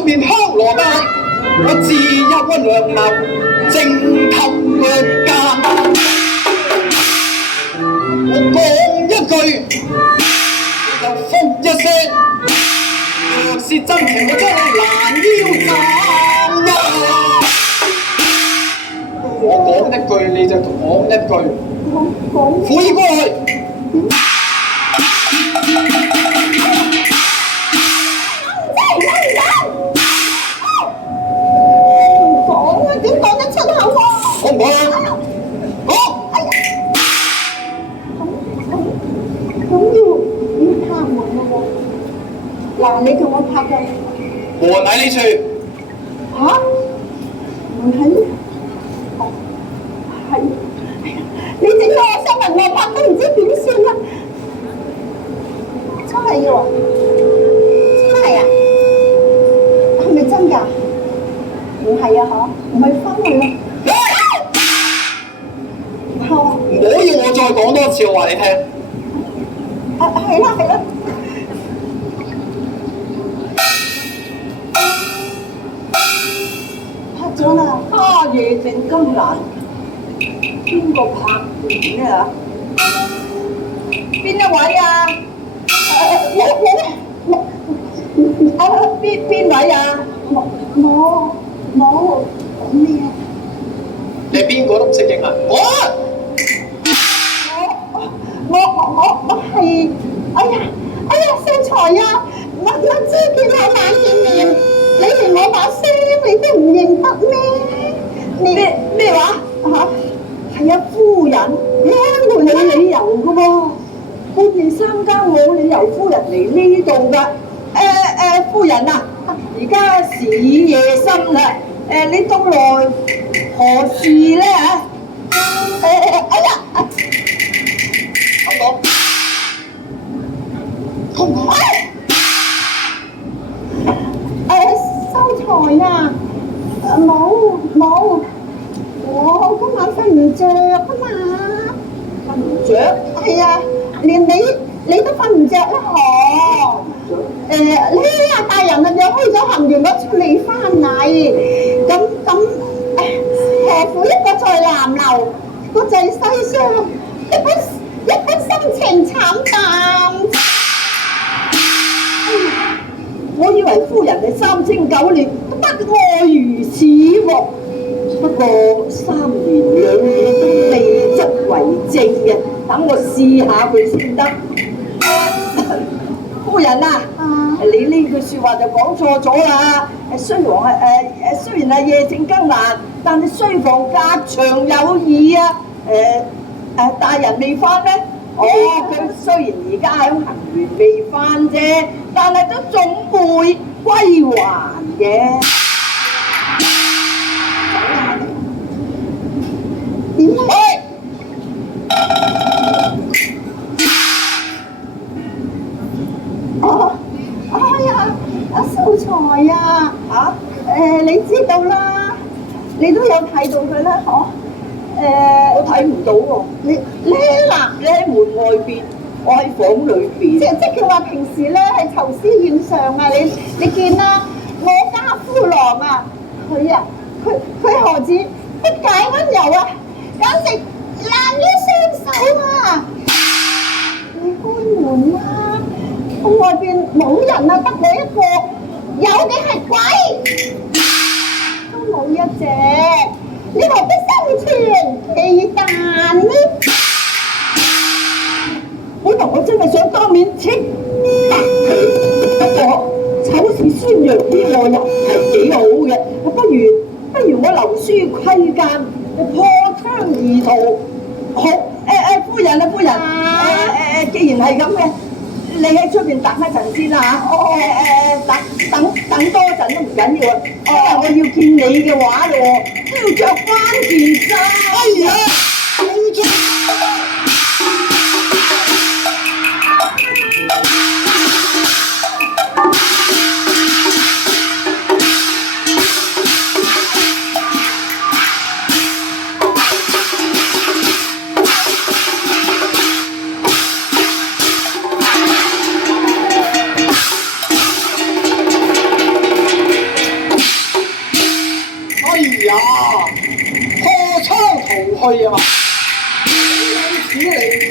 六面香羅帶，我自有溫良流，正透間。我講一句，就覆一聲。若是真情，我將你攔腰斬啊！我講一句，你就講一句，悔過去。點講得出口喎？我唔講啦，講。咁要拍門咯喎。嗱，你同我拍嘅。門喺呢處。嚇？門喺呢？哦，係。你整到我想問我拍都唔知點算啦。真係要啊？真係啊？係咪真㗎？唔係啊，嗬，唔係翻去啦。唔好要我再講多次，我話你聽。係啦係啦。拍咗啦。花夜正金蘭，邊個拍門咧嚇？邊一位啊？邊位啊？冇講咩啊？你邊個都唔識應啊！我係，哎呀，秀才啊！我知見下眼見面，你連我把聲你都唔認得咩？咩話？嚇？係啊，夫人，冇理由嘅喎，半夜三更冇理由夫人嚟呢度㗎。夫人啊，而家時已夜深啦，你到來何事咧嚇？哎呀！咁講。秀才啊，冇，我今晚瞓唔着啊嘛，瞓唔着？係啊，連你都瞓唔着啦嗬。呢阿大人啊，又開咗行完咗出嚟翻嚟，咁何苦一個在南樓，個在西廂，一般心情慘淡。我以為夫人係3清9烈，不外如此喎。不過3年2夜都未足為證嘅，等我試下佢先得。夫人啊，你呢句説話就講錯咗啦。雖然係夜靜更難，但係須防隔牆有耳啊。大人未翻咩？佢雖然而家喺行園未翻啫，但係都總會歸還嘅。點解？哎呀，阿秀才啊，你知道啦，你都有睇到佢啦，嗬？我睇唔到喎。你嗱，你喺門外邊，我喺房裏邊。即叫話平時咧係囚師宴上啊，你見啦，我家夫郎啊，佢何止不解溫柔啊，簡直難於相守啊！你開門啦，外邊冇人啊，得我一個，有嘅係鬼，都冇一隻。你何必心存忌憚呢？本來我真係想當面斥責佢，不過醜事宣揚於外人係幾好嘅，不如我留書窺監，破窗而逃。好，夫人啊，夫人，既然係咁嘅，你喺出邊等一陣先啦嚇。等多陣都唔緊要啊。因為我要見你嘅話咯，都要着翻件衫。哎呀，冇錯。哎呀，破窗逃去啊嘛！此嚟